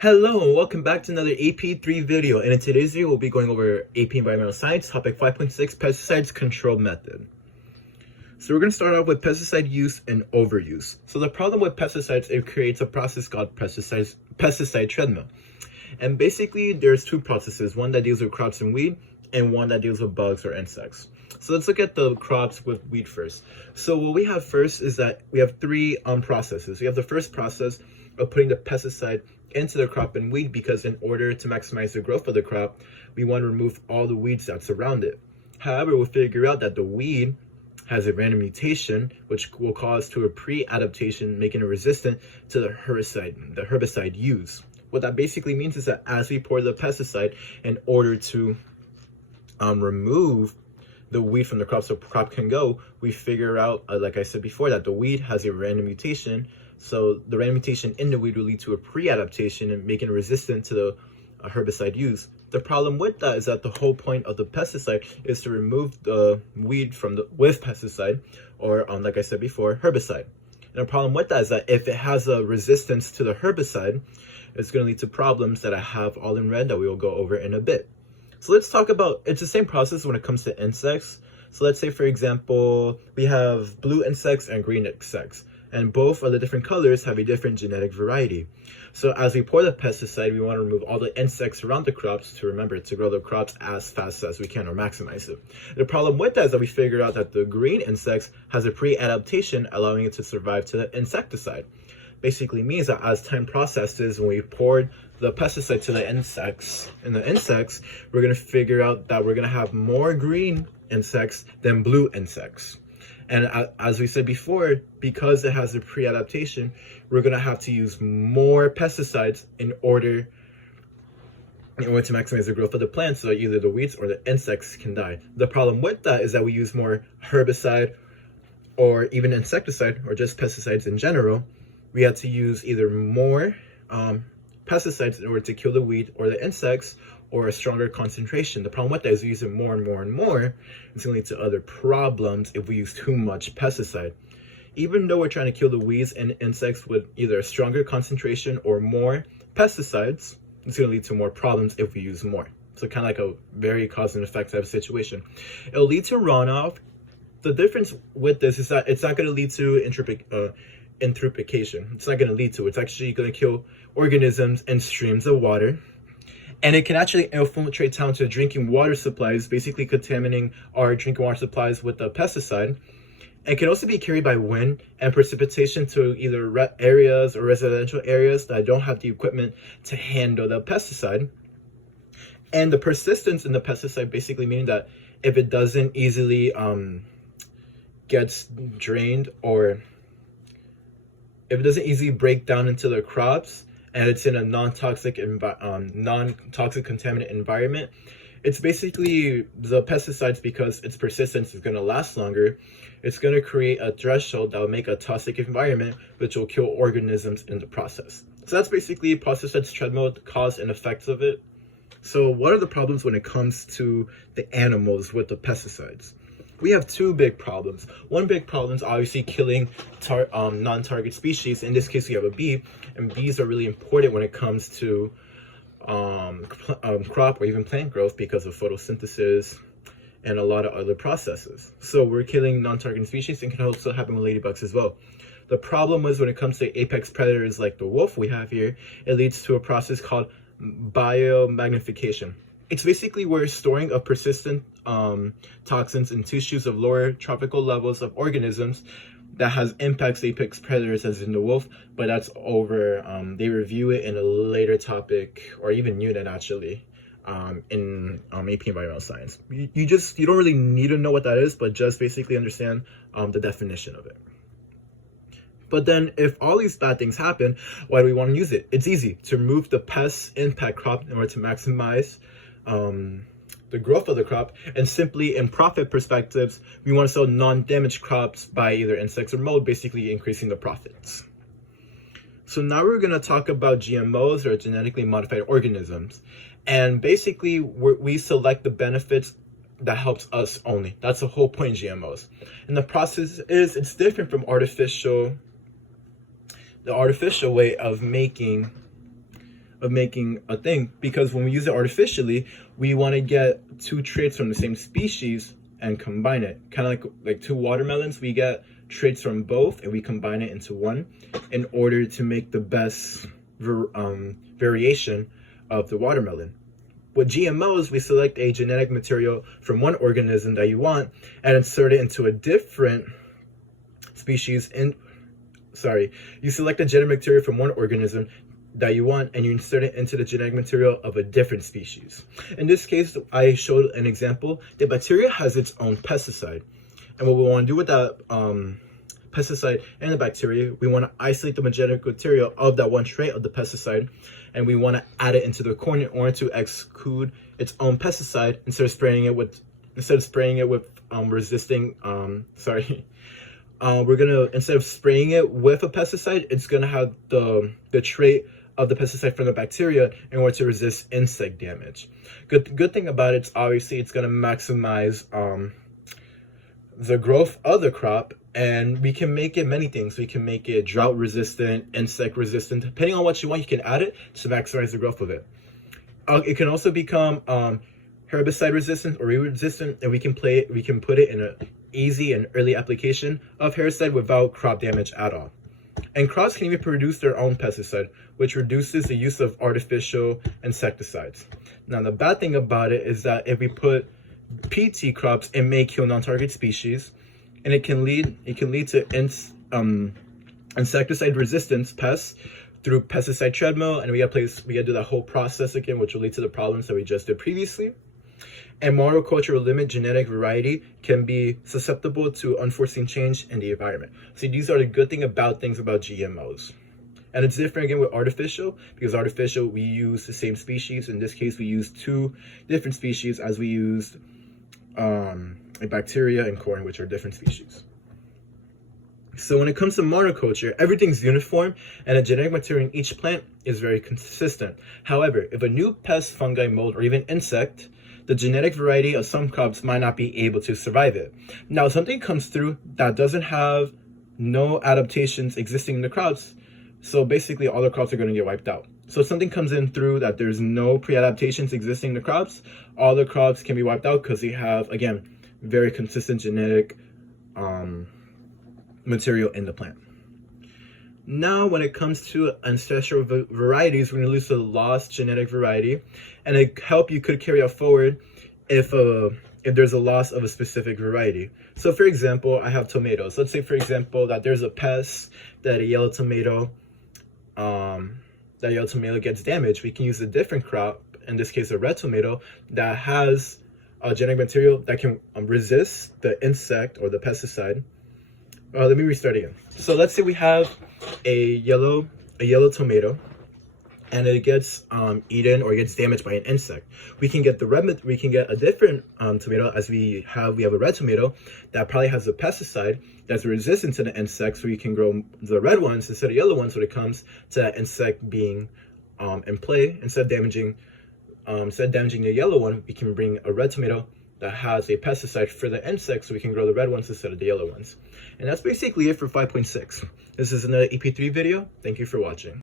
Hello and welcome back to another AP3 video, and in today's video we'll be going over AP Environmental Science, topic 5.6, Pesticides Control Method. So we're going to start off with pesticide use and overuse. So the problem with pesticides, it creates a process called pesticide treadmill. And basically there's two processes, one that deals with crops and weed, and one that deals with bugs or insects. So let's look at the crops with weed first. So what we have first is that we have three processes. We have the first process of putting the pesticide into the crop and weed, because in order to maximize the growth of the crop, we want to remove all the weeds that surround it. However, we'll figure out that the weed has a random mutation, which will cause to a pre-adaptation, making it resistant to the herbicide used. What that basically means is that as we pour the pesticide in order to remove the weed from the crop so the crop can go, we figure out, like I said before, that the weed has a random mutation. So the random mutation in the weed will lead to a pre-adaptation and making it resistant to the herbicide use. The problem with that is that the whole point of the pesticide is to remove the weed with pesticide, or like I said before, herbicide. And the problem with that is that if it has a resistance to the herbicide, it's going to lead to problems that I have all in red that we will go over in a bit. So let's talk about, it's the same process when it comes to insects. So let's say, for example, we have blue insects and green insects, and both of the different colors have a different genetic variety. So as we pour the pesticide, we want to remove all the insects around the crops to grow the crops as fast as we can, or maximize it. The problem with that is that we figured out that the green insects has a pre-adaptation, allowing it to survive to the insecticide. Basically means that as time processes, when we poured the pesticide to the insects, we're going to figure out that we're going to have more green insects than blue insects. And as we said before, because it has a pre-adaptation, we're going to have to use more pesticides in order to maximize the growth of the plant, so that either the weeds or the insects can die. The problem with that is that we use more herbicide or even insecticide, or just pesticides in general. We have to use either more pesticides in order to kill the weed or the insects, or a stronger concentration. The problem with that is we use it more and more and more. It's going to lead to other problems if we use too much pesticide. Even though we're trying to kill the weeds and insects with either a stronger concentration or more pesticides, it's going to lead to more problems if we use more. So kind of like a very cause and effect type of situation. It'll lead to runoff. The difference with this is that it's not going to lead to eutrophication. It's not going to lead to it. It's actually going to kill organisms in streams of water. And it can actually infiltrate down to drinking water supplies, basically contaminating our drinking water supplies with the pesticide. It can also be carried by wind and precipitation to either areas or residential areas that don't have the equipment to handle the pesticide. And the persistence in the pesticide basically meaning that if it doesn't easily gets drained, or if it doesn't easily break down into the crops, and it's in a non-toxic contaminant environment, it's basically the pesticides, because its persistence is going to last longer, it's going to create a threshold that will make a toxic environment, which will kill organisms in the process. So that's basically pesticides treadmill, the cause and effects of it. So what are the problems when it comes to the animals with the pesticides? We have two big problems. One big problem is obviously killing non-target species. In this case, we have a bee, and bees are really important when it comes to crop or even plant growth, because of photosynthesis and a lot of other processes. So we're killing non-target species, and can also happen with ladybugs as well. The problem is when it comes to apex predators like the wolf we have here, it leads to a process called biomagnification. It's basically where storing of persistent toxins in tissues of lower tropical levels of organisms that has impacts apex predators, as in the wolf, but that's over. They review it in a later topic, or even unit actually, in AP Environmental Science. You don't really need to know what that is, but just basically understand the definition of it. But then if all these bad things happen, why do we want to use it? It's easy to remove the pest impact crop in order to maximize the growth of the crop, and simply in profit perspectives, we want to sell non-damaged crops by either insects or mold, basically increasing the profits. So now we're going to talk about GMOs, or genetically modified organisms, and basically we select the benefits that helps us only. That's the whole point of GMOs. And the process is, it's different from the artificial way of making of making a thing, because when we use it artificially, we want to get two traits from the same species and combine it. Kind of like two watermelons, we get traits from both and we combine it into one in order to make the best variation of the watermelon. With GMOs, we select a genetic material from one organism that you want and insert it into a different species. You select a genetic material from one organism that you want and you insert it into the genetic material of a different species. In this case, I showed an example. The bacteria has its own pesticide. And what we want to do with that pesticide and the bacteria, we want to isolate the genetic material of that one trait of the pesticide, and we want to add it into the corn in order to exclude its own pesticide instead of spraying it with instead of spraying it with a pesticide, it's gonna have the trait of the pesticide from the bacteria in order to resist insect damage. Good thing about it is obviously it's gonna maximize the growth of the crop, and we can make it many things. We can make it drought resistant, insect resistant, depending on what you want. You can add it to maximize the growth of it. It can also become herbicide resistant or weed resistant, and we can put it in an easy and early application of herbicide without crop damage at all. And crops can even produce their own pesticide, which reduces the use of artificial insecticides. Now, the bad thing about it is that if we put PT crops, it may kill non-target species, and it can lead to insecticide resistance pests through pesticide treadmill, and we gotta do that whole process again, which will lead to the problems that we just did previously. And monoculture will limit genetic variety, can be susceptible to unforeseen change in the environment. See, these are the good thing about things about GMOs. And it's different again with artificial, because artificial, we use the same species. In this case, we use two different species as we used a bacteria and corn, which are different species. So when it comes to monoculture, everything's uniform and the genetic material in each plant is very consistent. However, if a new pest, fungi, mold, or even insect, the genetic variety of some crops might not be able to survive it. Now, if something comes through that doesn't have no adaptations existing in the crops, so basically all the crops are going to get wiped out. So if something comes in through that there's no pre-adaptations existing in the crops, all the crops can be wiped out because they have, again, very consistent genetic material in the plant. Now, when it comes to ancestral varieties, we're going to lose the lost genetic variety, and you could carry it forward if there's a loss of a specific variety. So, for example, I have tomatoes. Let's say, for example, that there's a pest that a yellow tomato gets damaged. We can use a different crop, in this case, a red tomato, that has a genetic material that can resist the insect or the pesticide. Let me restart again. So let's say we have a yellow tomato, and it gets eaten or gets damaged by an insect. We can get a different tomato, as we have a red tomato that probably has a pesticide that's resistant to the insects, so we can grow the red ones instead of yellow ones when it comes to that insect being in play. Instead of damaging the yellow one, we can bring a red tomato that has a pesticide for the insects, so we can grow the red ones instead of the yellow ones. And that's basically it for 5.6. This is another EP3 video. Thank you for watching.